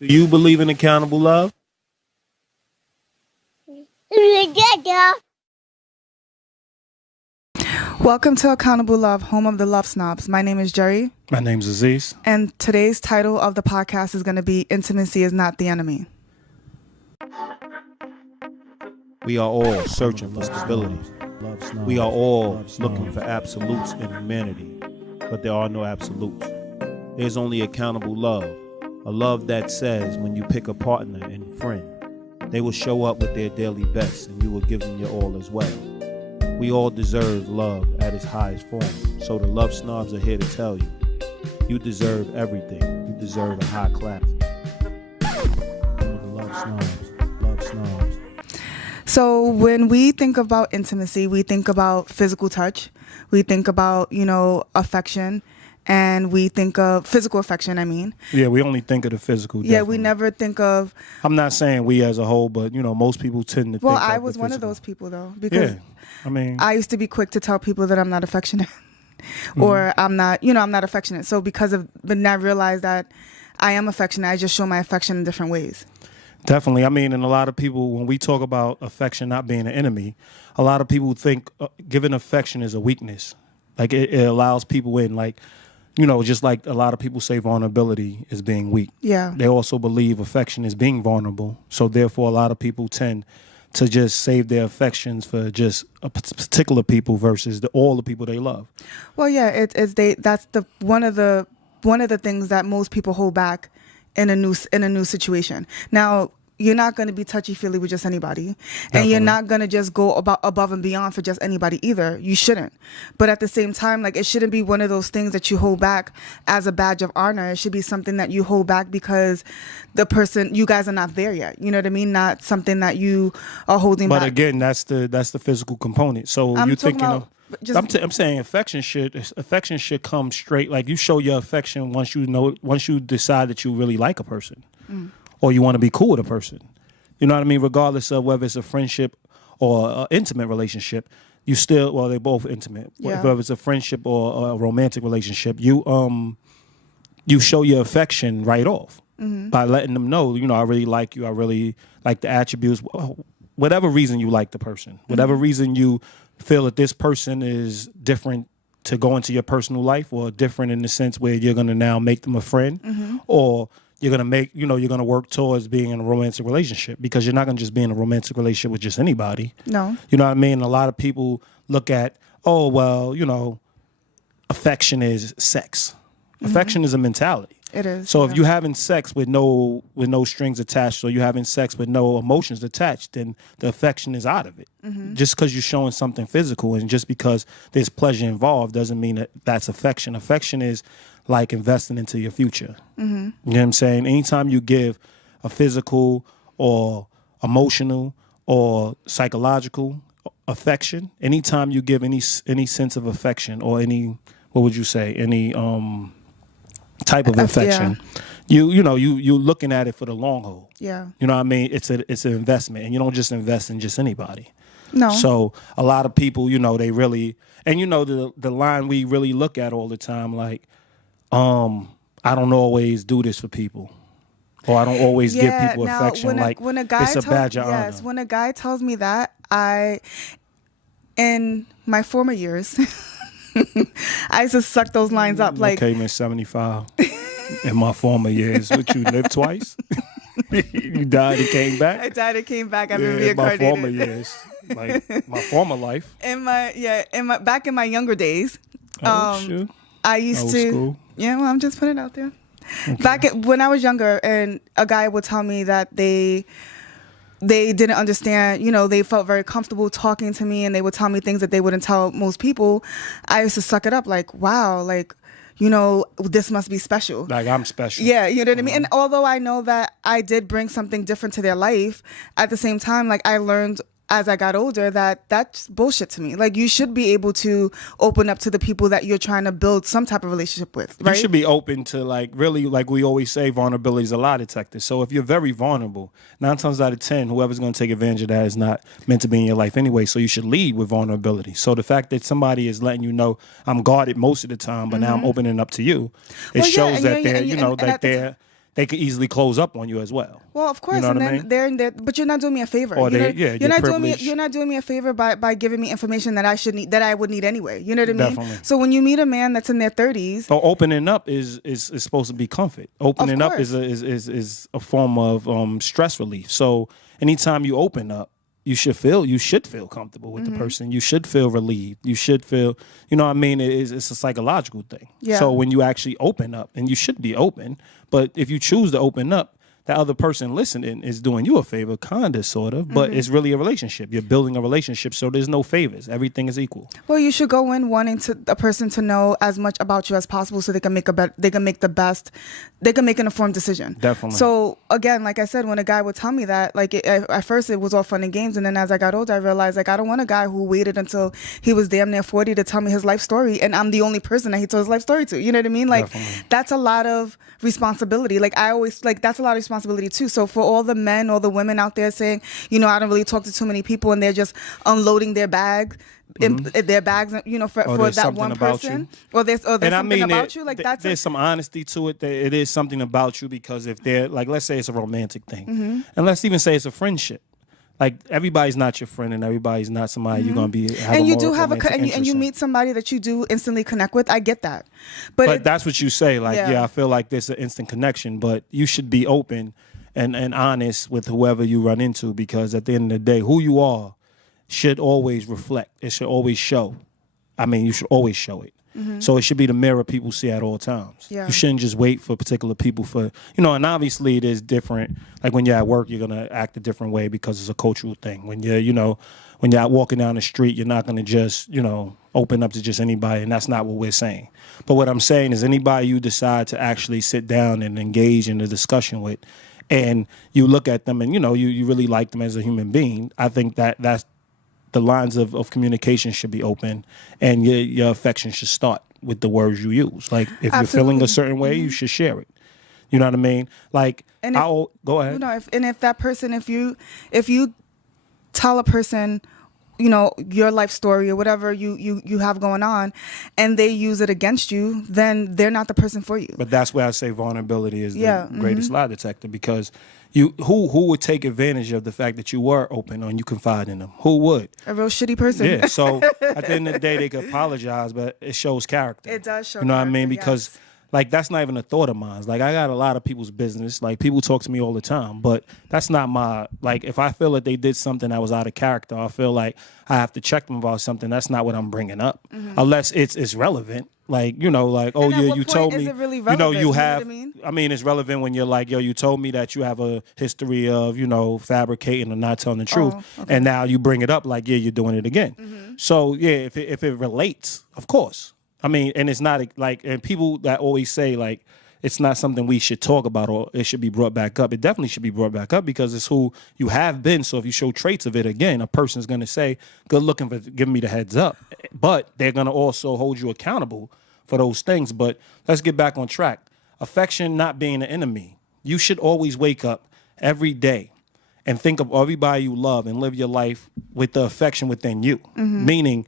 Do you believe in accountable love? Welcome to Accountable Love, home of the LoveSnobs. My name is Jerry. My name's Aziz. And today's title of the podcast is going to be Intimacy is Not the Enemy. We are all searching for stability. We are all looking for absolutes in humanity, but there are no absolutes. There's only accountable love, a love that says when you pick a partner and friend, they will show up with their daily best and you will give them your all as well. We all deserve love at its highest form, so the Love Snobs are here to tell you, you deserve everything. You deserve a high clap. Love Snobs, Love Snobs. So when we think about intimacy, we think about physical touch. We think about, affection. And we think of physical affection, Yeah, we only think of the physical. Definitely. Yeah, we never think of... I'm not saying we as a whole, but, most people tend to think Well, like I was one of those people, though. Because I used to be quick to tell people that I'm not affectionate. Or I'm not affectionate. So but now I realize that I am affectionate. I just show my affection in different ways. Definitely. And a lot of people, when we talk about affection not being an enemy, a lot of people think giving affection is a weakness. Like it allows people in, like... just like a lot of people say vulnerability is being weak. Yeah. They also believe affection is being vulnerable. So therefore, a lot of people tend to just save their affections for just a particular people versus all the people they love. Well, yeah, that's one of the things that most people hold back in a new situation. Now, you're not going to be touchy-feely with just anybody. Definitely. And you're not going to just go above and beyond for just anybody either. You shouldn't. But at the same time, it shouldn't be one of those things that you hold back as a badge of honor. It should be something that you hold back because you guys are not there yet. You know what I mean? Not something that you are holding back. But again, that's the physical component. So you're thinking of... I'm saying affection should come straight. Like you show your affection once you decide that you really like a person. Or you want to be cool with a person. You know what I mean? Regardless of whether it's a friendship or an intimate relationship, you still, they're both intimate. Yeah. Whether it's a friendship or a romantic relationship, you show your affection right off by letting them know, I really like you. I really like the attributes. Whatever reason you like the person, whatever reason you feel that this person is different to go into your personal life or different in the sense where you're going to now make them a friend or you're going to work towards being in a romantic relationship because you're not going to just be in a romantic relationship with just anybody. No. You know what I mean? A lot of people look at, affection is sex. Affection is a mentality. It is. So if you're having sex with no strings attached or you're having sex with no emotions attached, then the affection is out of it. Just because you're showing something physical and just because there's pleasure involved doesn't mean that that's affection. Affection is like investing into your future. You know what I'm saying? Anytime you give a physical or emotional or psychological affection, anytime you give any sense of affection or any type of affection, you're looking at it for the long haul. Yeah. You know what I mean? It's an investment, and you don't just invest in just anybody. No. So a lot of people, they really, and the line we really look at all the time, like, I don't always do this for people, or I don't always give people affection. When a guy it's a badge of honor. Yes, when a guy tells me that, in my former years, I used to suck those lines up. Like, came in 75. In my former years, you lived twice. You died and came back. I died and came back. I've been reincarnated. My former years, like my former life. Back in my younger days. Sure. I used Old to. School. Yeah, well, I'm just putting it out there. Okay. When I was younger, and a guy would tell me that they didn't understand, they felt very comfortable talking to me and they would tell me things that they wouldn't tell most people. I used to suck it up like, wow, like, this must be special. Like I'm special. Yeah, you know what I mean? And although I know that I did bring something different to their life, at the same time, like I learned as I got older that that's bullshit to me. Like you should be able to open up to the people that you're trying to build some type of relationship with, right? You should be open to really, like we always say, vulnerability is a lie detector. So if you're very vulnerable, 9 times out of 10, whoever's going to take advantage of that is not meant to be in your life anyway. So you should lead with vulnerability. So the fact that somebody is letting you know I'm guarded most of the time, but now I'm opening up to you, it shows that they're, they could easily close up on you as well. Well, of course, you know and what I then mean? they're in there, but you're not doing me a favor. Or You're not doing me a favor by giving me information that I would need anyway. You know what I mean? Definitely. So when you meet a man that's in their 30s, so opening up is supposed to be comfort. Opening up is a form of stress relief. So anytime you open up, you should feel comfortable with the person. You should feel relieved. You should feel, you know what I mean? It's a psychological thing. Yeah. So when you actually open up, and you should be open, but if you choose to open up, the other person listening is doing you a favor, kind of, sort of, but it's really a relationship. You're building a relationship, so there's no favors. Everything is equal. Well, you should go in wanting a person to know as much about you as possible, so they can make an informed decision. Definitely. So again, like I said, when a guy would tell me that, like at first it was all fun and games, and then as I got older, I realized like I don't want a guy who waited until he was damn near 40 to tell me his life story, and I'm the only person that he told his life story to. You know what I mean? Like that's a lot of responsibility. Like I always that's a lot of responsibility too. So for all the men or the women out there saying, you know, I don't really talk to too many people, and they're just unloading their bags, their bags, you know, for that one person, or there's something about you. Like there's some honesty to it. That it is something about you, because if they're like, let's say it's a romantic thing, and let's even say it's a friendship. Like everybody's not your friend, and everybody's not somebody you're gonna be. And you do have and you meet somebody that you do instantly connect with. I get that, but that's what you say. Like, yeah, I feel like there's an instant connection, but you should be open and honest with whoever you run into, because at the end of the day, who you are should always reflect. It should always show. I mean, you should always show it. So it should be the mirror people see at all times. Yeah. You shouldn't just wait for particular people for, you know, and obviously it is different. Like when you're at work, you're going to act a different way because it's a cultural thing. When you're, you know, when you're out walking down the street, you're not going to just, you know, open up to just anybody. And that's not what we're saying. But what I'm saying is anybody you decide to actually sit down and engage in a discussion with, and you look at them and, you know, you really like them as a human being, I think that's the lines of communication should be open, and your affection should start with the words you use. Like if you're feeling a certain way, you should share it. You know what I mean? Like, go ahead. You know, if that person, if you tell a person, you know, your life story or whatever you have going on, and they use it against you, then they're not the person for you. But that's where I say vulnerability is the greatest lie detector, because who would take advantage of the fact that you were open and you confide in them? Who would? A real shitty person. Yeah. So at the end of the day, they could apologize, but it shows character. It does show. You know what I mean? Because like that's not even a thought of mine. Like I got a lot of people's business. Like people talk to me all the time, but that's not my, like if I feel that they did something that was out of character, I feel like I have to check them about something. That's not what I'm bringing up, unless it's relevant. Like, you know, like, oh yeah, you told me, really you know, you have, I mean, it's relevant when you're like, yo, you told me that you have a history of, you know, fabricating or not telling the truth. Okay. And now you bring it up like, yeah, you're doing it again. So yeah, if it relates, of course. I mean, and it's not like, and people that always say like, it's not something we should talk about or it should be brought back up. It definitely should be brought back up because it's who you have been. So if you show traits of it again, a person's going to say, good looking for giving me the heads up. But they're going to also hold you accountable for those things. But let's get back on track. Affection not being an enemy. You should always wake up every day and think of everybody you love and live your life with the affection within you. Meaning,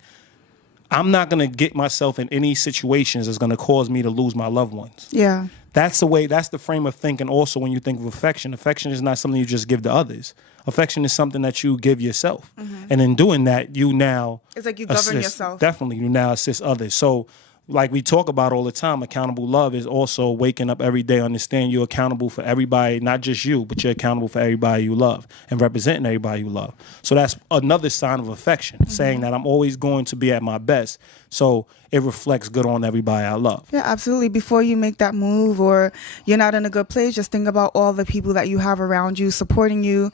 I'm not going to get myself in any situations that's going to cause me to lose my loved ones. Yeah. That's the frame of thinking also when you think of affection. Affection is not something you just give to others. Affection is something that you give yourself. And in doing that, you now it's like you govern yourself. Definitely, you now assist others. So like we talk about all the time, accountable love is also waking up every day, understand you're accountable for everybody, not just you, but you're accountable for everybody you love and representing everybody you love. So that's another sign of affection, saying that I'm always going to be at my best. So it reflects good on everybody I love. Yeah, absolutely. Before you make that move or you're not in a good place, just think about all the people that you have around you, supporting you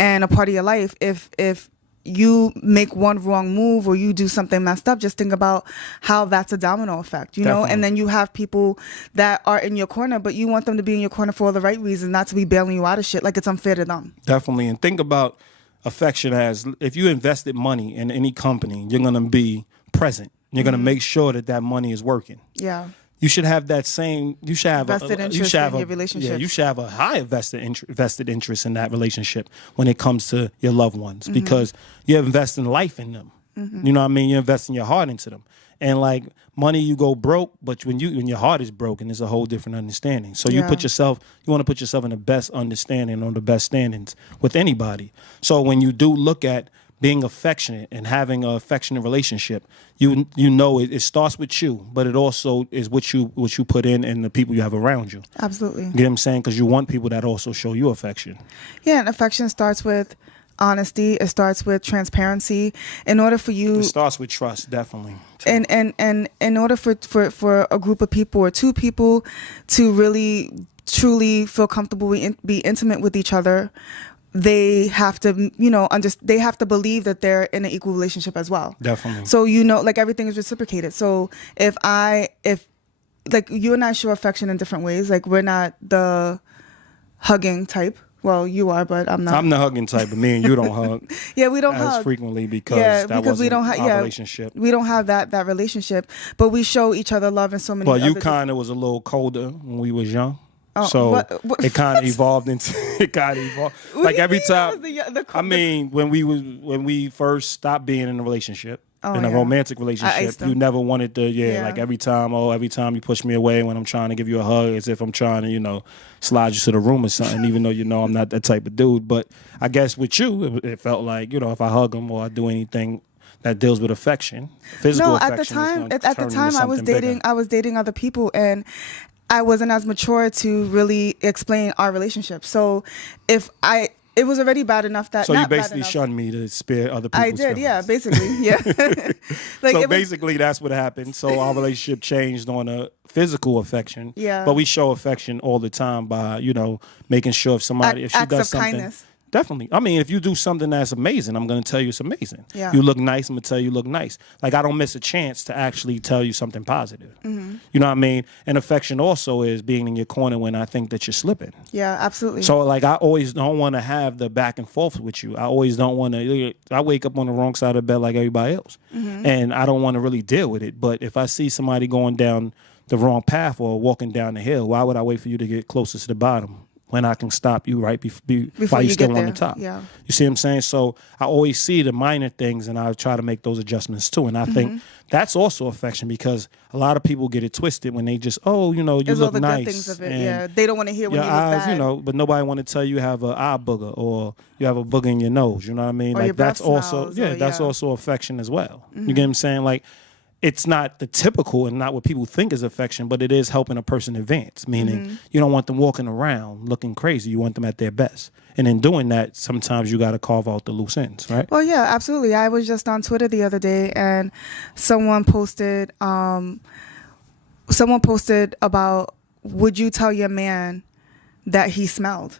and a part of your life. If you make one wrong move or you do something messed up, just think about how that's a domino effect, you know? And then you have people that are in your corner, but you want them to be in your corner for all the right reasons, not to be bailing you out of shit like it's unfair to them. Definitely. And think about affection as if you invested money in any company, you're going to be present. You're going to make sure that money is working. Yeah. You should have that same. You should have vested interest in your relationship. Yeah, you should have a high vested interest in that relationship when it comes to your loved ones because you're investing life in them. You know what I mean? You're investing your heart into them, And like money, you go broke, but when your heart is broken, it's a whole different understanding. So you want to put yourself in the best understanding or the best standings with anybody. So when you do look at being affectionate and having an affectionate relationship, you know it starts with you, but it also is what you put in and the people you have around you. Absolutely. You get what I'm saying? Because you want people that also show you affection. Yeah, and affection starts with honesty. It starts with transparency. In order for you, it starts with trust, definitely. And in order for a group of people or two people to really truly feel comfortable and be intimate with each other, they have to, they have to believe that they're in an equal relationship as well. Definitely. So, like everything is reciprocated. So if like you and I show affection in different ways, like we're not the hugging type. Well, you are, but I'm not. I'm the hugging type, but me and you don't hug. Yeah, we don't as hug frequently because we don't have our relationship. We don't have that relationship, but we show each other love in so many. Well, you kind of was a little colder when we was young. Oh, so what? it kind of evolved into like every time. I mean, when we first stopped being in a relationship, in a romantic relationship, you never wanted to. Like every time you push me away when I'm trying to give you a hug, as if I'm trying to slide you to the room or something, even though I'm not that type of dude. But I guess with you, it felt like if I hug him or I do anything that deals with affection, physical affection. No, at the time I was dating other people, and I wasn't as mature to really explain our relationship. So it was already bad enough that. So you basically shunned me to spare other people's feelings. Yeah, basically, yeah. Basically that's what happened. So our relationship changed on a physical affection. Yeah. But we show affection all the time by, making sure if she does something. Kindness. Definitely. I mean, if you do something that's amazing, I'm going to tell you it's amazing. Yeah. You look nice, I'm going to tell you look nice. Like, I don't miss a chance to actually tell you something positive. Mm-hmm. You know what I mean? And affection also is being in your corner when I think that you're slipping. Yeah, absolutely. So, like, I always don't want to have the back and forth with you. I always don't want to. I wake up on the wrong side of the bed like everybody else. Mm-hmm. And I don't want to really deal with it. But if I see somebody going down the wrong path or walking down the hill, why would I wait for you to get closer to the bottom when I can stop you right before you're still on the top? Yeah. You see what I'm saying? So I always see the minor things and I try to make those adjustments too. And I think that's also affection, because a lot of people get it twisted when they just, you There's look all the nice. Good things of it. Yeah. They don't want to hear when you look eyes, bad. But nobody want to tell you have an eye booger or you have a booger in your nose. You know what I mean? Or like that's also, that's also affection as well. You get what I'm saying? Like, it's not the typical and not what people think is affection, but it is helping a person advance, meaning you don't want them walking around looking crazy. You want them at their best. And in doing that, sometimes you got to carve out the loose ends, right? Well, yeah, absolutely. I was just on Twitter the other day and someone posted about, would you tell your man that he smelled?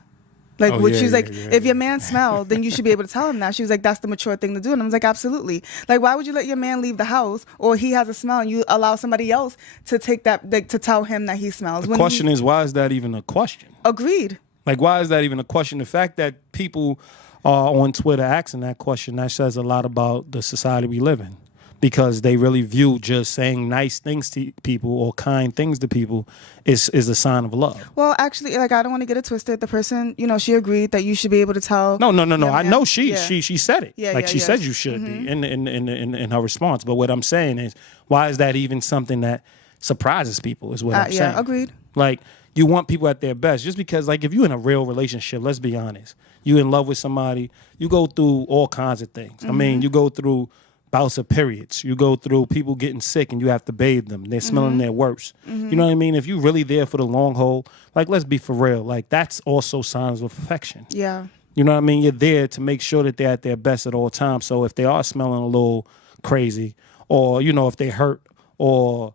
Like, if your man smelled, then you should be able to tell him that. She was like, that's the mature thing to do. And I was like, absolutely. Like, why would you let your man leave the house or he has a smell and you allow somebody else to take that, to tell him that he smells? The question is, why is that even a question? Agreed. Like, why is that even a question? The fact that people are on Twitter asking that question, that says a lot about the society we live in. Because they really view just saying nice things to people or kind things to people is a sign of love. Well, actually, like, I don't want to get it twisted. The person, she agreed that you should be able to tell. No. I know she said it. Yeah, she said you should be in her response. But what I'm saying is, why is that even something that surprises people? Is what I'm saying. Yeah, agreed. Like, you want people at their best. Just because, like, if you're in a real relationship, let's be honest, you in love with somebody, you go through all kinds of things. I mean, you go through bouts of periods. You go through people getting sick and you have to bathe them. They're smelling their worst. You know what I mean? If you're really there for the long haul, like, let's be for real. Like, that's also signs of affection. Yeah. You know what I mean? You're there to make sure that they're at their best at all times. So if they are smelling a little crazy, or, if they hurt, or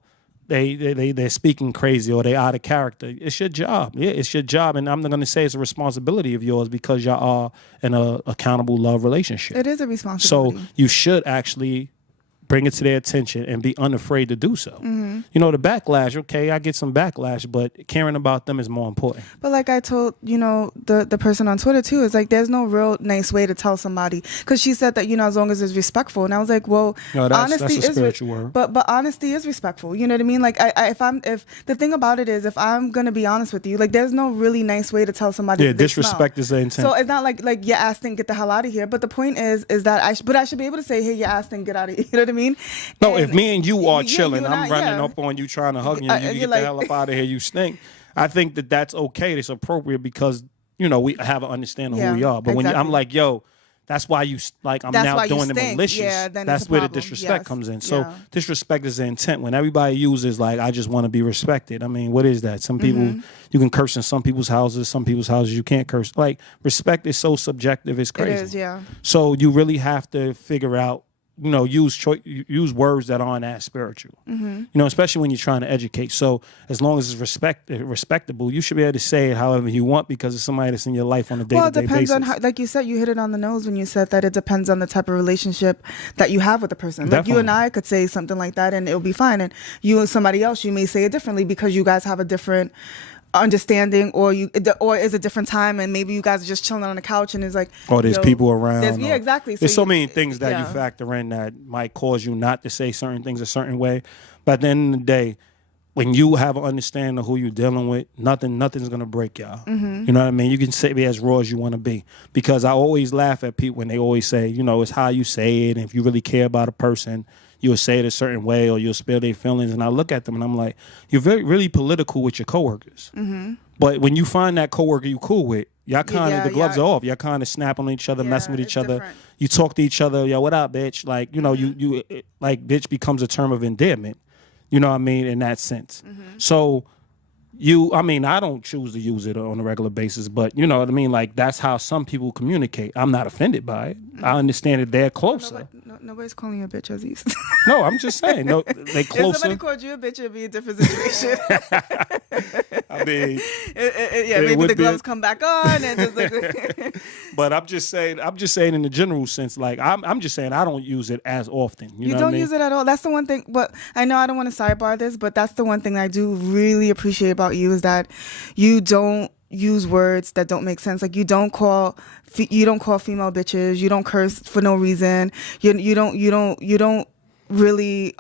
they're speaking crazy, or they out of character, it's your job. Yeah, it's your job. And I'm not going to say it's a responsibility of yours, because y'all are in a accountable love relationship. It is a responsibility. So you should actually bring it to their attention and be unafraid to do so. The backlash, okay, I get some backlash, but caring about them is more important. But like I told, the person on Twitter too, is like, there's no real nice way to tell somebody, because she said that, as long as it's respectful. And I was like, well, no, honesty that's a spiritual word. But honesty is respectful. You know what I mean? Like, if the thing about it is, if I'm going to be honest with you, like, there's no really nice way to tell somebody. Yeah, disrespect is the intent. So it's not like your ass thing, get the hell out of here. But the point is that I should be able to say, hey, your ass thing, get out of here. You know what I mean? mean? No, And if me and you are you chilling, and I'm I, running yeah. up on you trying to hug you, and you You're get the hell up out of here, you stink. I think that that's okay. It's appropriate because, we have an understanding of who we are. But when I'm like, yo, that's why you, like, I'm now doing the malicious. Yeah, then that's it's a where the problem. disrespect comes in. So Yeah. disrespect is the intent. When everybody uses, like, I just want to be respected. I mean, what is that? Some people, you can curse in some people's houses you can't curse. Like, respect is so subjective, it's crazy. It is, yeah. So you really have to figure out, use words that aren't as spiritual. Especially when you're trying to educate. So as long as it's respectable, you should be able to say it however you want because it's somebody that's in your life on a day-to-day basis. Well, it depends on how, like you said, you hit it on the nose when you said that it depends on the type of relationship that you have with the person. Definitely. Like you and I could say something like that and it'll be fine. And you and somebody else, you may say it differently because you guys have a different understanding or is a different time and maybe you guys are just chilling on the couch and it's like, or there's people around. Yeah, exactly. There's so many things that you factor in that might cause you not to say certain things a certain way. But at the end of the day, when you have an understanding of who you're dealing with, nothing's gonna break y'all. You know what I mean? You can say be as raw as you want to be. Because I always laugh at people when they always say, it's how you say it, and if you really care about a person, you'll say it a certain way or you'll spill their feelings. And I look at them and I'm like, you're really political with your coworkers. But when you find that coworker you cool with, y'all kind of, the gloves are off. Y'all kind of snapping on each other, messing with each other. Different. You talk to each other, yo, what up, bitch? Like, you like, bitch becomes a term of endearment. You know what I mean? In that sense. So I don't choose to use it on a regular basis, but you know what I mean? Like, that's how some people communicate. I'm not offended by it. I understand that they're closer. Nobody's calling you a bitch, Aziz. No, I'm just saying. No, they closer. If somebody called you a bitch, it'd be a different situation. I mean, maybe the gloves come back on. And just like but I'm just saying in the general sense, like, I'm just saying I don't use it as often. You know don't what I mean? use it at all. That's the one thing. But I know I don't want to sidebar this, but that's the one thing I do really appreciate about you is that you don't use words that don't make sense. Like you don't call female bitches. You don't curse for no reason. You don't really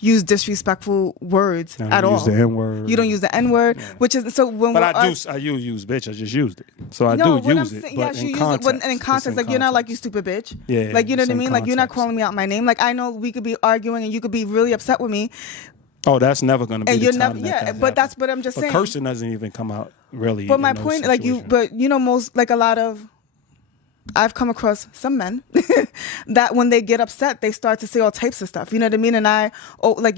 use disrespectful words at all. Use the N-word. You don't use the N-word, which is so when. But I use bitch. I just used it, so I do use it. But in context, in context, like you're not like you stupid bitch. Yeah, like you know what I mean. Like you're not context. calling me out my name. Like I know we could be arguing and you could be really upset with me. Oh, that's never going to be. And the you're time never, that but that's what I'm just saying. Cursing doesn't even come out really. But my point, like most, like a lot of, I've come across some men that when they get upset, they start to say all types of stuff. You know what I mean? And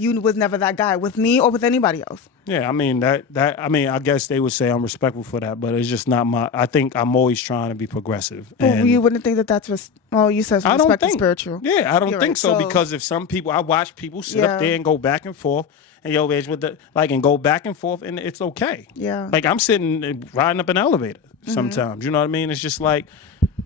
you was never that guy with me or with anybody else. Yeah, I mean I guess they would say I'm respectful for that, but it's just not I think I'm always trying to be progressive. Well, you wouldn't think that that's you said respect is spiritual. Yeah, I don't think so because if some people, I watch people sit up there and go back and forth. And and go back and forth, and it's okay. Yeah. Like I'm sitting riding up an elevator sometimes. You know what I mean? It's just like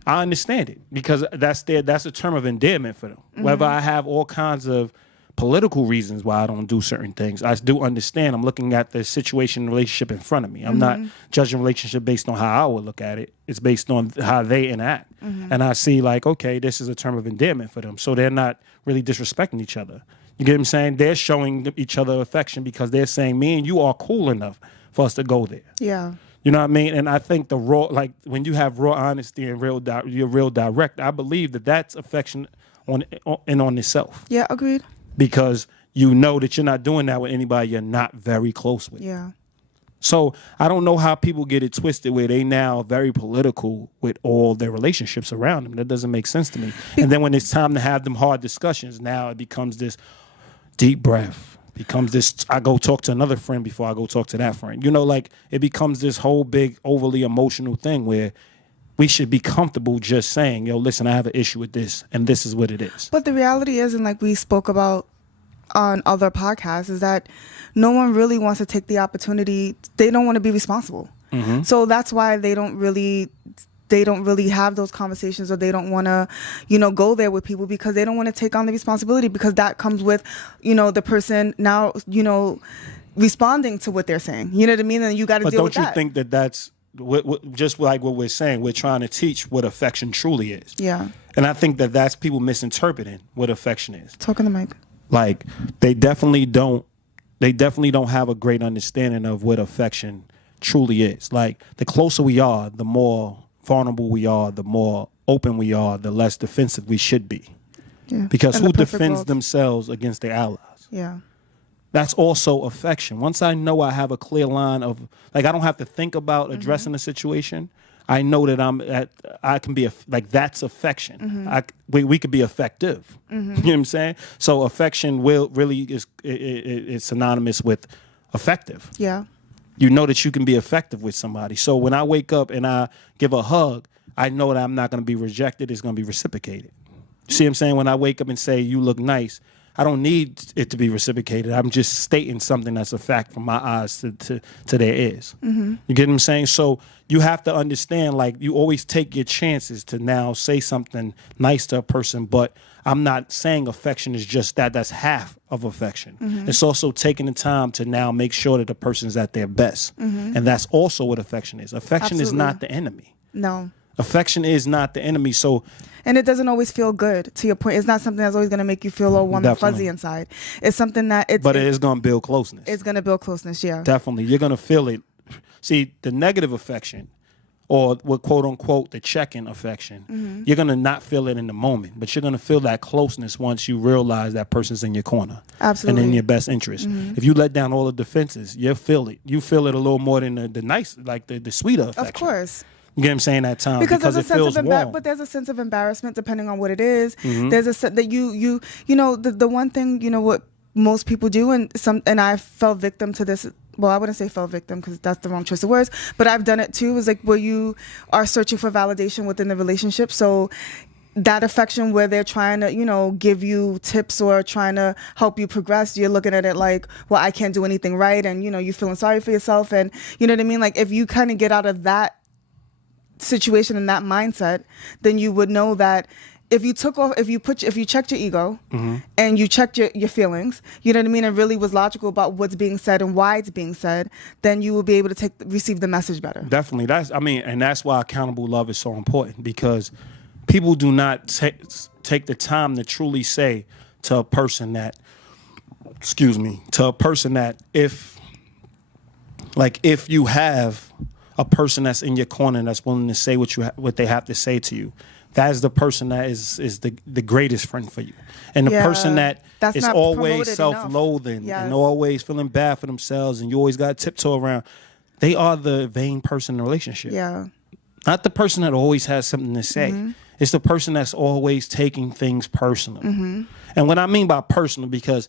I understand it because that's a term of endearment for them. Whether I have all kinds of political reasons why I don't do certain things, I do understand. I'm looking at the situation, relationship in front of me. I'm not judging relationship based on how I would look at it. It's based on how they enact. And I see like, okay, this is a term of endearment for them. So they're not really disrespecting each other. You get what I'm saying? They're showing each other affection because they're saying, me and you are cool enough for us to go there. Yeah. You know what I mean? And I think the raw, like when you have raw honesty and you're real direct, I believe that that's affection on itself. Yeah, agreed. Because you know that you're not doing that with anybody you're not very close with. Yeah. So I don't know how people get it twisted where they now very political with all their relationships around them. That doesn't make sense to me. And then when it's time to have them hard discussions, now it becomes this deep breath. Becomes this, I go talk to another friend before I go talk to that friend. You know, like it becomes this whole big overly emotional thing where we should be comfortable just saying, yo, listen, I have an issue with this and this is what it is. But the reality is, and like we spoke about on other podcasts, is that no one really wants to take the opportunity. They don't want to be responsible. So that's why they don't really have those conversations, or they don't want to, go there with people because they don't want to take on the responsibility, because that comes with, the person now, responding to what they're saying. You know what I mean? And you got to deal with that. But don't you think that that's just like what we're saying? We're trying to teach what affection truly is. Yeah. And I think that that's people misinterpreting what affection is. Talk on the mic. Like they definitely don't have a great understanding of what affection truly is. Like the closer we are, the more vulnerable we are, the more open we are, the less defensive we should be. Yeah. Because In who the perfect defends world. themselves against their allies? Yeah. That's also affection. Once I know I have a clear line of, like, I don't have to think about addressing the situation. I know that I can be, like, that's affection. We could be effective. You know what I'm saying? So affection is synonymous with effective. Yeah. You know that you can be effective with somebody. So when I wake up and I give a hug, I know that I'm not going to be rejected. It's going to be reciprocated. You see what I'm saying? When I wake up and say, you look nice, I don't need it to be reciprocated. I'm just stating something that's a fact from my eyes to their ears. You get what I'm saying? So you have to understand, like, you always take your chances to now say something nice to a person, but I'm not saying affection is just that. That's half of affection. It's also taking the time to now make sure that the person's at their best. And that's also what affection is. Affection is not the enemy. No. Affection is not the enemy. So, and it doesn't always feel good. To your point, it's not something that's always going to make you feel all warm and Definitely. fuzzy inside. It's something that but it is going to build closeness. It's going to build closeness. Yeah, Definitely, you're going to feel it. See, the negative affection, or what quote unquote the check-in affection, you're going to not feel it in the moment, but you're going to feel that closeness once you realize that person's in your corner. Absolutely. And in your best interest. If you let down all the defenses, you feel it. You feel it a little more than the nice, like the sweeter affection. Of course. You get what I'm saying? At times Because it there's a feels sense of warm. but there's a sense of embarrassment depending on what it is. There's a sense that you know, the one thing, you know, what most people do, and I fell victim to this. Well, I wouldn't say fell victim because that's the wrong choice of words, but I've done it too. Is like where you are searching for validation within the relationship. So that affection where they're trying to, you know, give you tips or trying to help you progress, you're looking at it like, well, I can't do anything right, and you know, you're feeling sorry for yourself, and you know what I mean. Like if you kind of get out of that situation and that mindset, then you would know that if you checked your ego and you checked your feelings, you know what I mean, and really was logical about what's being said and why it's being said, then you will be able to receive the message better. Definitely. And that's why accountable love is so important, because people do not take the time to truly say to a person that if you have a person that's in your corner that's willing to say what they have to say to you, that is the person that is the greatest friend for you. And the person that is always self-loathing and always feeling bad for themselves, and you always got to tiptoe around, they are the vain person in the relationship. Yeah. Not the person that always has something to say. It's the person that's always taking things personal. And what I mean by personal, because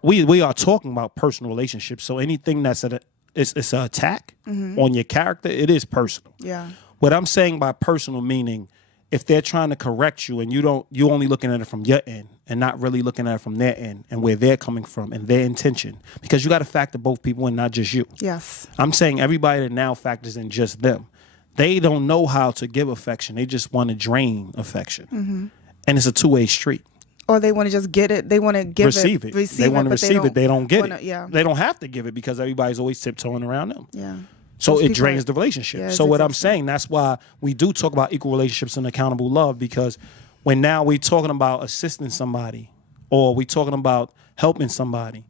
we are talking about personal relationships, so anything that's it's an attack on your character, it is personal. Yeah. What I'm saying by personal, meaning if they're trying to correct you and you're only looking at it from your end and not really looking at it from their end and where they're coming from and their intention, because you got to factor both people in, not just you. Yes. I'm saying everybody that now factors in just them. They don't know how to give affection. They just want to drain affection. And it's a two-way street. Or they want to just get it. They want to receive it. They want to receive it. They don't get it. Yeah. They don't have to give it because everybody's always tiptoeing around them. Yeah. So it drains the relationship. Yeah, so what I'm saying, that's why we do talk about equal relationships and accountable love, because when now we're talking about assisting somebody or we're talking about helping somebody,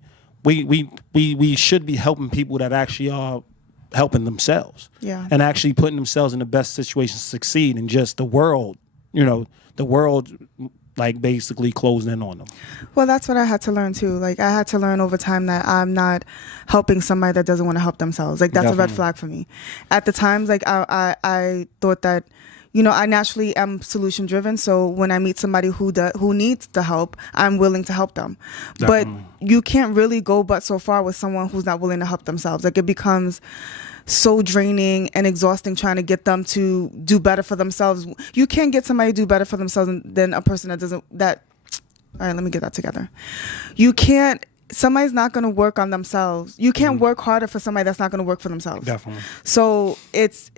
we should be helping people that actually are helping themselves. Yeah. And actually putting themselves in the best situation to succeed, and just the world like basically closing in on them. Well, that's what I had to learn too. Like I had to learn over time that I'm not helping somebody that doesn't want to help themselves. Like that's a red flag for me. At the times, like I thought that, you know, I naturally am solution driven. So when I meet somebody who needs the help, I'm willing to help them. Definitely. But you can't really go but so far with someone who's not willing to help themselves. Like it becomes so draining and exhausting trying to get them to do better for themselves. You can't get somebody to do better for themselves than a person that doesn't. All right, let me get that together. Somebody's not going to work on themselves. You can't work harder for somebody that's not going to work for themselves. Definitely. So it's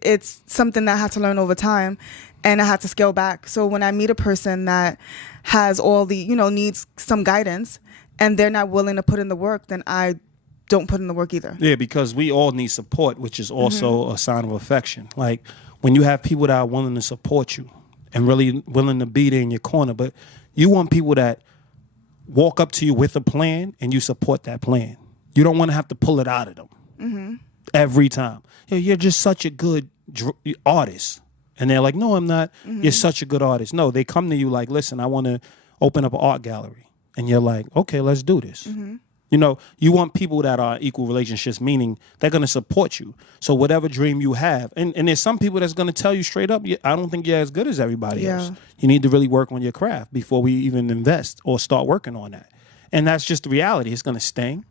something that I had to learn over time, and I had to scale back. So when I meet a person that has all the, you know, needs some guidance, and they're not willing to put in the work, then I don't put in the work either. Yeah, because we all need support, which is also a sign of affection. Like when you have people that are willing to support you and really willing to be there in your corner, but you want people that walk up to you with a plan and you support that plan. You don't want to have to pull it out of them every time. You're just such a good artist. And they're like, no, I'm not. You're such a good artist. No, they come to you like, listen, I want to open up an art gallery, and you're like, okay, let's do this. Mm-hmm. You know, you want people that are equal relationships, meaning they're going to support you. So whatever dream you have, and there's some people that's going to tell you straight up, I don't think you're as good as everybody else. You need to really work on your craft before we even invest or start working on that. And that's just the reality. It's going to sting,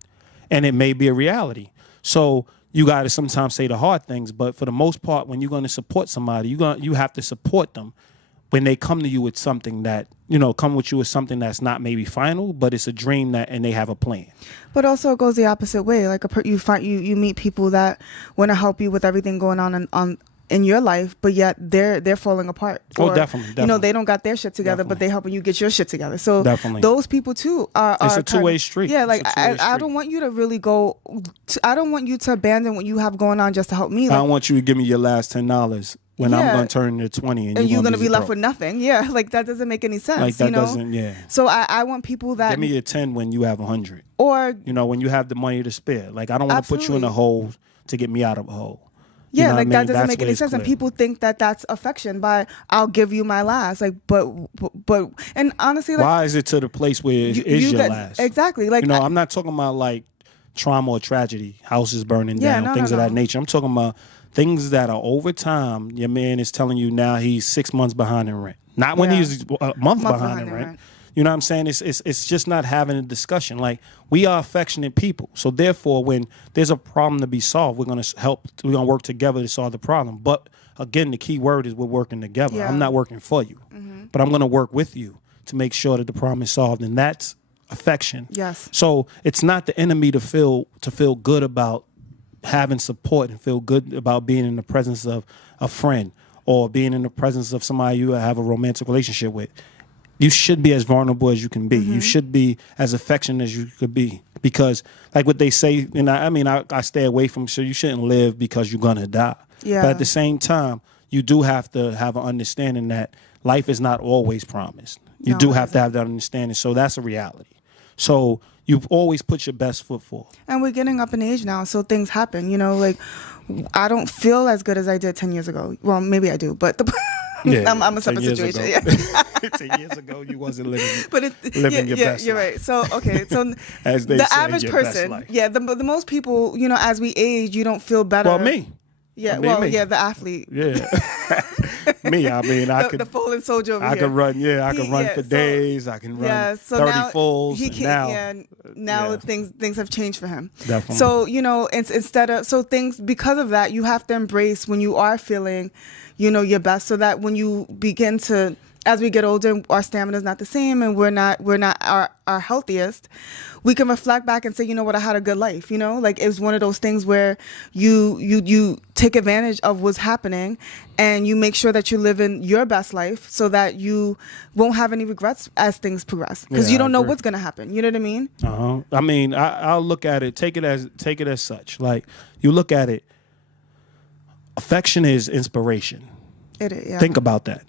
and it may be a reality. So you got to sometimes say the hard things, but for the most part, when you're going to support somebody, you have to support them when they come to you with something that, come with you with something that's not maybe final, but it's a dream and they have a plan. But also it goes the opposite way. Like you meet people that want to help you with everything going on in your life, but yet they're falling apart. Or, definitely. They don't got their shit together, but they helping you get your shit together. So definitely. Those people too are it's a two-way street. Yeah, like I don't want you to really I don't want you to abandon what you have going on just to help me. Like, I don't want you to give me your last $10 when I'm going to turn to 20 and you're going to be left with nothing. Yeah, like that doesn't make any sense. Like that doesn't, yeah. So I want people that... Give me your 10 when you have 100. Or... when you have the money to spare. Like I don't want to put you in a hole to get me out of a hole. Yeah, like that doesn't make any sense. And people think that that's affection by I'll give you my last. Like, but and honestly, like, why is it to the place where it is your last? Exactly. Like, I'm not talking about like trauma or tragedy, houses burning down, things of that nature. I'm talking about things that are over time. Your man is telling you now he's 6 months behind in rent. Not when he's a month behind in rent. You know what I'm saying? It's just not having a discussion. Like, we are affectionate people. So therefore, when there's a problem to be solved, we're going to work together to solve the problem. But again, the key word is we're working together. I'm not working for you, but I'm going to work with you to make sure that the problem is solved. And that's affection. Yes. So it's not the enemy to feel good about having support and feel good about being in the presence of a friend or being in the presence of somebody you have a romantic relationship with. You should be as vulnerable as you can be. You should be as affectionate as you could be. Because like what they say, and I stay away from, so you shouldn't live because you're going to die. Yeah. But at the same time, you do have to have an understanding that life is not always promised. You do have to have that understanding. So that's a reality. So you always put your best foot forward. And we're getting up in age now, so things happen. Like I don't feel as good as I did 10 years ago. Well, maybe I do, but I'm a separate situation. Yeah. 10 years ago, you wasn't living your best. You're right. So as they the say, average your person, best life. the most people, as we age, you don't feel better. Well, me. Yeah, me. The athlete. Yeah. Me, I could... The fallen soldier over I here. could run, I can run for days. I can run 30 fulls. He can't, now things have changed for him. Definitely. So, because of that, you have to embrace when you are feeling, your best, so that when you begin to, as we get older, our stamina is not the same and we're not our healthiest, we can reflect back and say, you know what, I had a good life. Like, it was one of those things where you take advantage of what's happening and you make sure that you live in your best life so that you won't have any regrets as things progress, because you don't know what's going to happen. You know what I mean? I mean, I'll look at it, take it as such. Like, you look at it, affection is inspiration. It is, yeah. Think about that.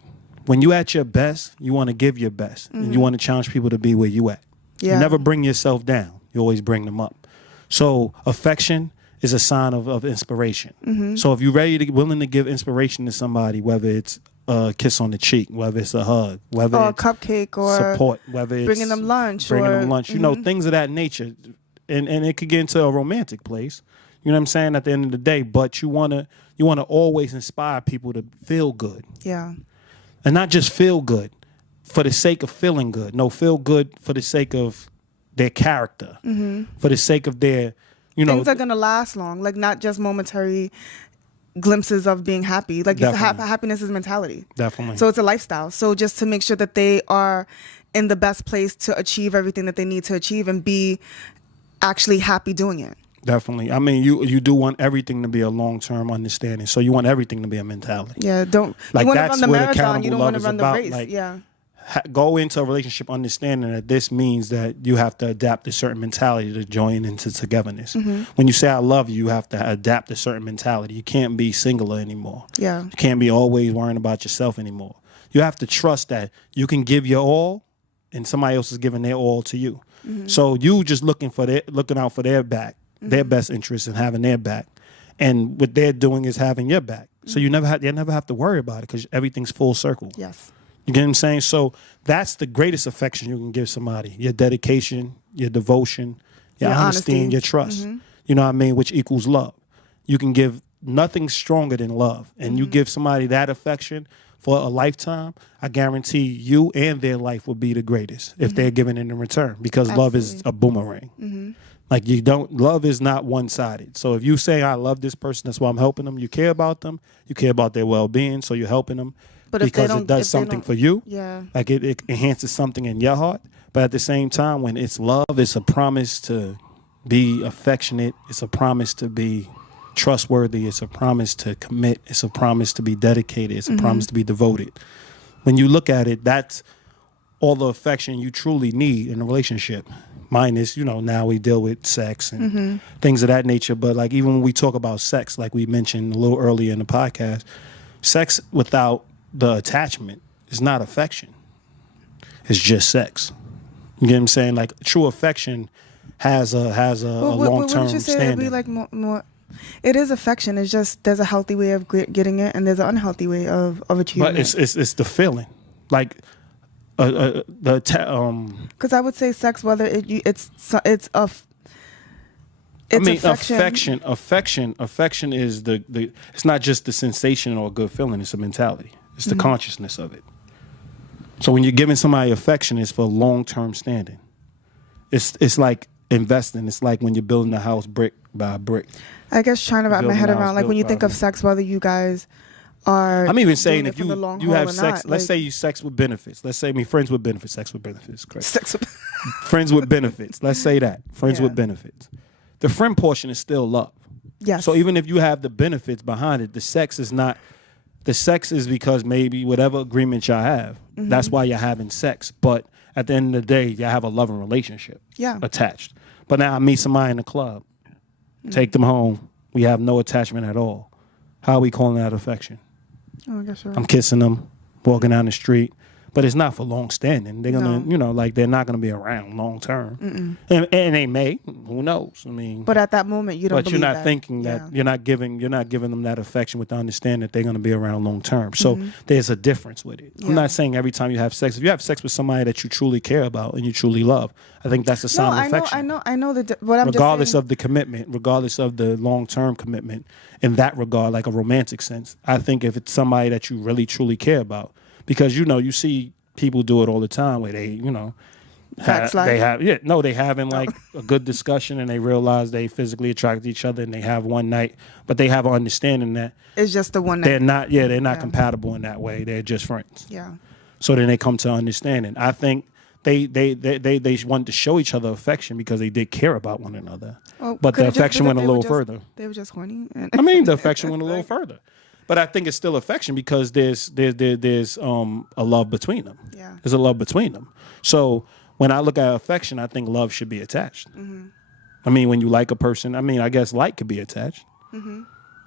When you at your best, you want to give your best, and you want to challenge people to be where you at. Yeah. You never bring yourself down. You always bring them up. So affection is a sign of inspiration. So if you're willing to give inspiration to somebody, whether it's a kiss on the cheek, whether it's a hug, whether or it's a cupcake, or support, whether it's bringing them lunch, things of that nature, and it could get into a romantic place. You know what I'm saying? At the end of the day, but you wanna always inspire people to feel good. Yeah. And not just feel good for the sake of feeling good. No, feel good for the sake of their character, for the sake of their, things are going to last long, like not just momentary glimpses of being happy. Like, happiness is mentality. Definitely. So it's a lifestyle. So just to make sure that they are in the best place to achieve everything that they need to achieve and be actually happy doing it. Definitely. I mean, you do want everything to be a long-term understanding. So you want everything to be a mentality. Yeah, you want to run the marathon, you don't want to run the race. Like, go into a relationship understanding that this means that you have to adapt a certain mentality to join into togetherness. When you say I love you, you have to adapt a certain mentality. You can't be singular anymore. Yeah. You can't be always worrying about yourself anymore. You have to trust that you can give your all and somebody else is giving their all to you. So you just looking out for their back. Their best interest in having their back, and what they're doing is having your back. So you never have to worry about it because everything's full circle. Yes. You get what I'm saying? So that's the greatest affection you can give somebody. Your dedication, your devotion, your honesty, and your trust. You know what I mean? Which equals love. You can give nothing stronger than love. And you give somebody that affection for a lifetime, I guarantee you and their life will be the greatest if they're given it in return, because love is a boomerang. Like love is not one-sided. So if you say, I love this person, that's why I'm helping them, you care about them, you care about their well-being, so you're helping them because it does something for you. Yeah. Like it enhances something in your heart. But at the same time, when it's love, it's a promise to be affectionate. It's a promise to be trustworthy. It's a promise to commit. It's a promise to be dedicated. It's a promise to be devoted. When you look at it, that's all the affection you truly need in a relationship. Minus, now we deal with sex and things of that nature. But like even when we talk about sex, like we mentioned a little earlier in the podcast, sex without the attachment is not affection. It's just sex. You get what I'm saying? Like true affection has a long-term what did you say? standing. It'd be like more. It is affection. It's just there's a healthy way of getting it, and there's an unhealthy way of achieving it. But it's the feeling, like because I would say sex, whether it's affection. Affection is the it's not just the sensation or a good feeling. It's a mentality. It's the consciousness of it. So when you're giving somebody affection, it's for long-term standing. It's like investing. It's like when you're building a house brick by brick. I guess trying to wrap my head around, like when you think of sex, whether you guys are. I'm even saying if you have sex, let's say you sex with benefits. Let's say friends with benefits, sex with benefits. Correct. Friends with benefits. Let's say that. Friends with benefits. The friend portion is still love. Yes. So even if you have the benefits behind it, the sex is not. The sex is because maybe whatever agreement y'all have, that's why you're having sex. But at the end of the day, you have a loving relationship attached. But now I meet somebody in the club, take them home. We have no attachment at all. How are we calling that affection? Oh, I guess you're right. I'm kissing them, walking down the street. But it's not for long standing. They're gonna, they're not gonna be around long term, and they may. Who knows? I mean, but at that moment, you don't. But you're not thinking that you're not giving them that affection with the understanding that they're gonna be around long term. So there's a difference with it. I'm not saying every time you have sex, if you have sex with somebody that you truly care about and you truly love, I think that's a sign of affection. I know that. But I'm regardless just saying, of the commitment, regardless of the long term commitment, in that regard, like a romantic sense, I think if it's somebody that you really truly care about. Because you see people do it all the time where they having like a good discussion and they realize they physically attract each other and they have one night, but they have an understanding that it's just the one night. They're not compatible in that way. They're just friends. Yeah. So then they come to understanding. I think they wanted to show each other affection because they did care about one another. But the affection went a little further. They were just horny. I mean, the affection went a little further. But I think it's still affection because there's a love between them. Yeah. There's a love between them. So when I look at affection, I think love should be attached. I mean, when you like a person, I guess like could be attached.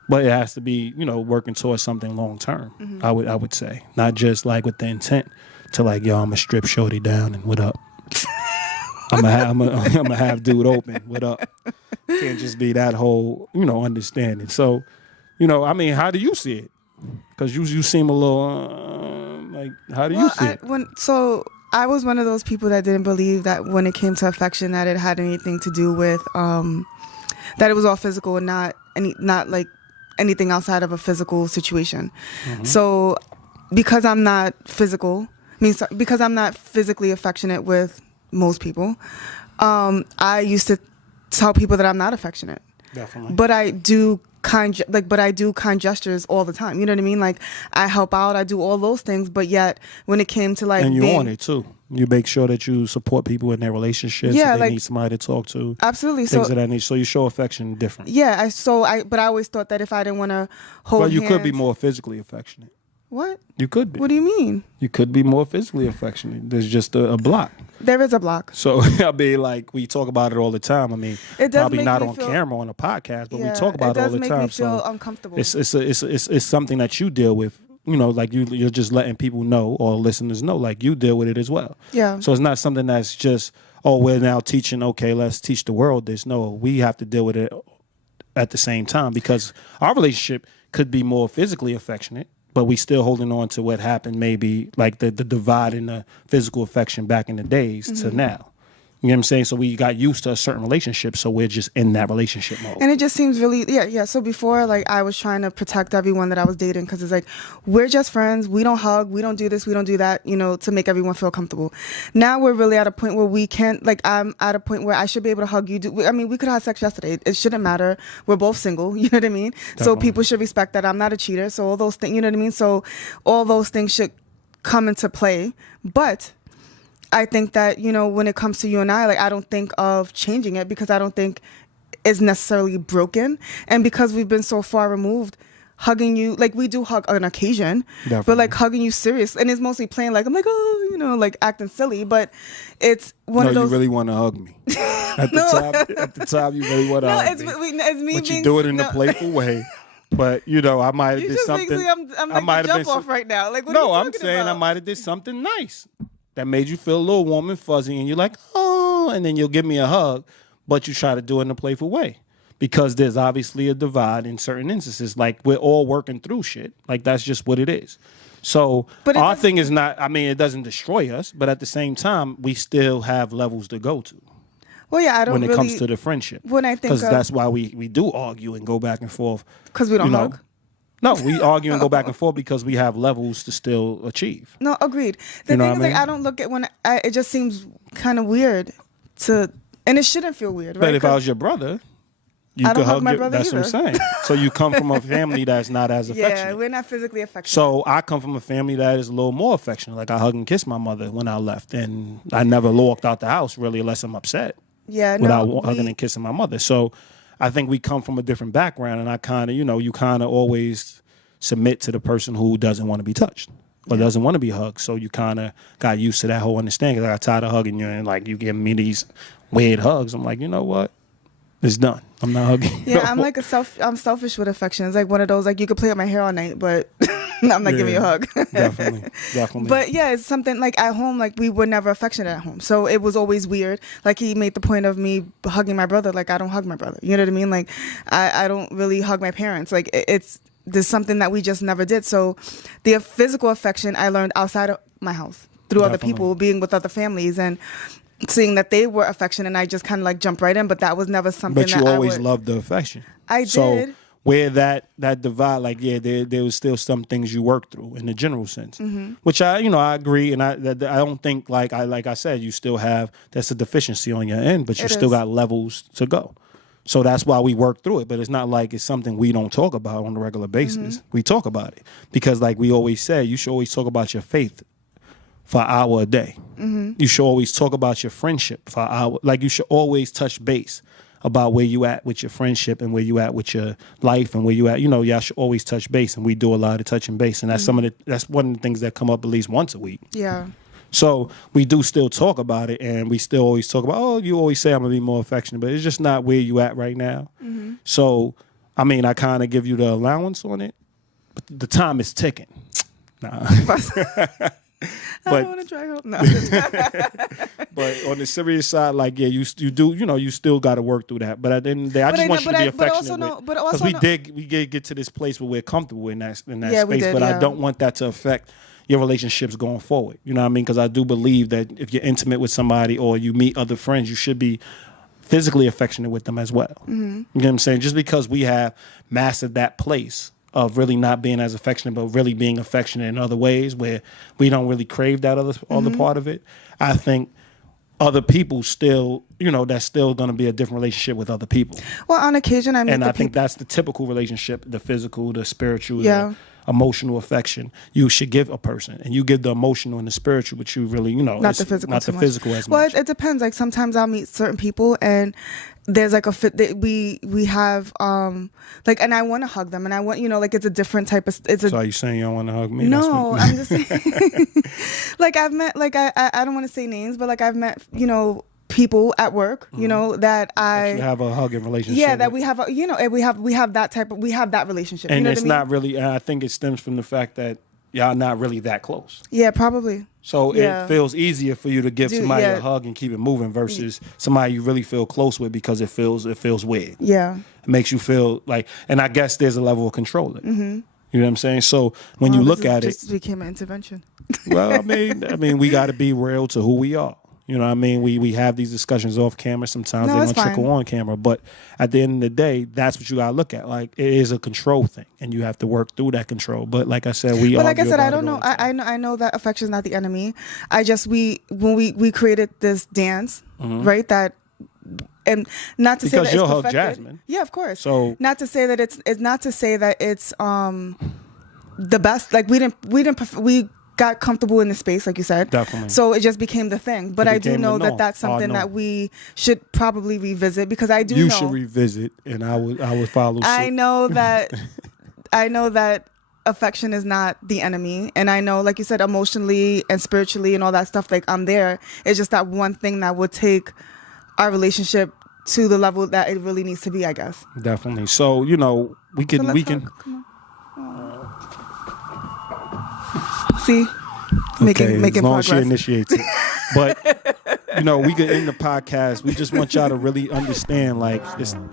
But it has to be, working towards something long term. I would say, not just like with the intent to like, yo, I'm gonna strip shorty down and what up. I'm gonna have dude open. What up? Can't just be that whole, understanding. So. How do you see it? Because you seem a little like, how do you see it? I was one of those people that didn't believe that when it came to affection that it had anything to do with that it was all physical and not like anything outside of a physical situation. So because I'm not because I'm not physically affectionate with most people, I used to tell people that I'm not affectionate. Definitely. But I do kind gestures all the time. You know what I mean? Like I help out, I do all those things, but yet when it came to like, and you on it too. You make sure that you support people in their relationships. Yeah, if they need somebody to talk to. Absolutely. Things of that nature. So you show affection different. Yeah. But I always thought that if I didn't want to hold. Well, you hands, could be more physically affectionate. What? You could be. What do you mean? You could be more physically affectionate. There's just a block. There is a block. So like we talk about it all the time. It does probably not on camera on a podcast, but we talk about it all the time. It does make me feel uncomfortable. It's something that you deal with. Like you're just letting people know or listeners know, like you deal with it as well. Yeah. So it's not something that's just, we're now teaching. Okay, let's teach the world this. No, we have to deal with it at the same time because our relationship could be more physically affectionate. but we still holding on to what happened, maybe like the divide in the physical affection back in the days to now. You know what I'm saying? So we got used to a certain relationship, so we're just in that relationship mode. And it just seems really, yeah. So before, like, I was trying to protect everyone that I was dating because it's like, we're just friends. We don't hug. We don't do this. We don't do that, you know, to make everyone feel comfortable. Now we're really at a point where we can't, like, I'm at a point where I should be able to hug you. I mean, we could have sex yesterday. It shouldn't matter. We're both single. You know what I mean? Definitely. So people should respect that I'm not a cheater. So all those things, you know what I mean? So all those things should come into play. But I think that, you know, when it comes to you and I, like, I don't think of changing it because I don't think it's necessarily broken. And because we've been so far removed, hugging you, like, we do hug on occasion, Definitely. But like hugging you serious. And it's mostly playing like, I'm like, oh, you know, like acting silly, but it's one of those. You really want to hug me. At the time, you really want to hug me. It's me but you do it in a playful way. But, you know, I might have did something. I'm like, jump off right now. Like, what are you talking I'm saying about? I might have did something nice that made you feel a little warm and fuzzy, and you're like, oh, and then you'll give me a hug, but you try to do it in a playful way because there's obviously a divide in certain instances. Like, we're all working through shit. Like, that's just what it is. So our thing is not, I mean, it doesn't destroy us, but at the same time, we still have levels to go to. Well, yeah, I don't when it really, comes to the friendship. When I think because that's why we do argue and go back and forth. Because we don't hug? No, we argue and go back and forth because we have levels to still achieve. No, agreed. The thing is, like, I don't look at it just seems kind of weird and it shouldn't feel weird, right? But if I was your brother, you could hug my brother. That's what I'm saying. So you come from a family that's not as affectionate. Yeah, we're not physically affectionate. So I come from a family that is a little more affectionate. Like, I hug and kiss my mother when I left, and I never walked out the house really unless I'm upset. Yeah, without hugging and kissing my mother. So I think we come from a different background, and I kind of, you kind of always submit to the person who doesn't want to be touched or doesn't want to be hugged. So you kind of got used to that whole understanding. Because I got tired of hugging you, and like you giving me these weird hugs. I'm like, you know what? It's done. I'm not hugging. Yeah, I'm like I'm selfish with affection. It's like one of those, like, you could play with my hair all night, but I'm not giving you a hug. Definitely. But yeah, it's something like at home, like, we were never affectionate at home. So it was always weird. Like, he made the point of me hugging my brother. Like, I don't hug my brother. You know what I mean? Like, I don't really hug my parents. Like, there's something that we just never did. So the physical affection I learned outside of my house through other people, being with other families and seeing that they were affectionate, and I just kind of like jumped right in. But that was never something that I would. But you always loved the affection. I so did. Where that divide, like, yeah, there was still some things you worked through in the general sense, which I agree, and I don't think, like I said, you still have, that's a deficiency on your end, but you still got levels to go. So that's why we work through it. But it's not like it's something we don't talk about on a regular basis. We talk about it because, like we always say, you should always talk about your faith for an hour a day. You should always talk about your friendship for an hour. Like, you should always touch base about where you at with your friendship and where you at with your life and where you at. Y'all should always touch base, and we do a lot of touching base, and that's that's one of the things that come up at least once a week. Yeah. So we do still talk about it, and we still always talk about, oh, you always say I'm gonna be more affectionate, but it's just not where you at right now. So, I mean, I kind of give you the allowance on it, but the time is ticking. Nah. I don't want to try home. No. But on the serious side, like, yeah, you do, you still got to work through that. But at the end of the day, I just want you to be affectionate. Because we did get to this place where we're comfortable in that space. But I don't want that to affect your relationships going forward. You know what I mean? Because I do believe that if you're intimate with somebody or you meet other friends, you should be physically affectionate with them as well. You know what I'm saying? Just because we have mastered that place of really not being as affectionate, but really being affectionate in other ways where we don't really crave that other part of it. I think other people still, that's still going to be a different relationship with other people. Well, on occasion, I think that's the typical relationship, the physical, the spiritual, the emotional affection you should give a person, and you give the emotional and the spiritual, but you really, not the physical, not the physical as much. Well, it depends. Like, sometimes I'll meet certain people and there's like a fit that we have like, and I want to hug them, and I want, like, it's a different type of, so are you saying you don't want to hug me? No, I'm just saying like, I've met, like, I don't want to say names, but like, I've met people at work, that you have a hugging relationship. Yeah, that we have we have that relationship. And it's not really, I think it stems from the fact that y'all not really that close. Yeah, probably. So it feels easier for you to give somebody a hug and keep it moving versus somebody you really feel close with, because it feels weird. Yeah. It makes you feel like, and I guess there's a level of control. You know what I'm saying? So when you look at it, just became an intervention. well, I mean, we got to be real to who we are. You know what I mean? We have these discussions off camera. Sometimes they don't trickle on camera. But at the end of the day, that's what you got to look at. Like, it is a control thing, and you have to work through that control. But like I said, I don't know. I know that affection is not the enemy. When we created this dance, right? That, and not to say that you'll it's hug perfected. Jasmine. Yeah, of course. So not to say that it's the best. Like we got comfortable in the space, like you said. Definitely. So it just became the thing. But I do know that that's something that we should probably revisit, because I do know. You should revisit, and I would follow suit. I know that affection is not the enemy. And I know, like you said, emotionally and spiritually and all that stuff, like I'm there. It's just that one thing that would take our relationship to the level that it really needs to be, I guess. Definitely. So, we can. See, making as long progress. as she initiates it. But we could end the podcast. We just want y'all to really understand, like,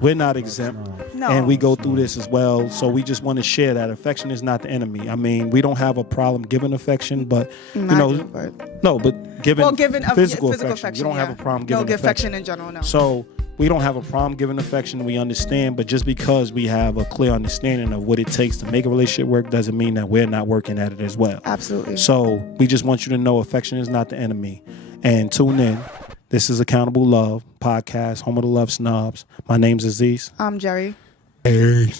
we're not exempt, and we go through this as well. So we just want to share that affection is not the enemy. I mean, we don't have a problem giving affection, but giving physical affection. You don't have a problem giving affection in general. No. So we don't have a problem giving affection. We understand, but just because we have a clear understanding of what it takes to make a relationship work doesn't mean that we're not working at it as well. Absolutely. So we just want you to know affection is not the enemy. And tune in. This is Accountable Love Podcast, home of the Love Snobs. My name's Aziz. I'm Jerry. Hey.